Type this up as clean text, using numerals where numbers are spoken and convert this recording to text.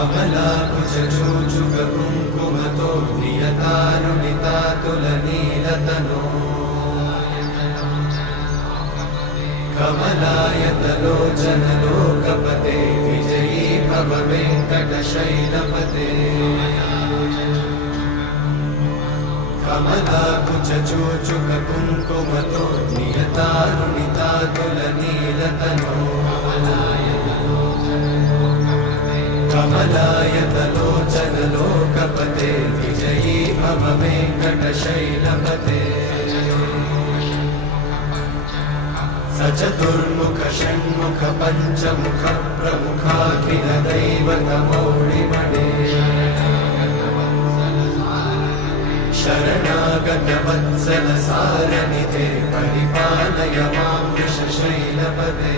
कमलाकुचूचुककुङ्कुमतो नियतारुणितातुलनीलतनो कमलायतलोचनलोकपते विजयी भव वेङ्कटशैलपते कमलाकुचूचुककुङ्कुमतो नियतारुणितातुलनीलतनो कमलायतलोचनलोकपते विजयी भव वेङ्कटशैलपते सचतुर्मुख षण्मुख पञ्चमुख प्रमुखाखिल दैवतमौळिमणे शरणागत वत्सल सारनिधे परिपालय मां वृषशैलपते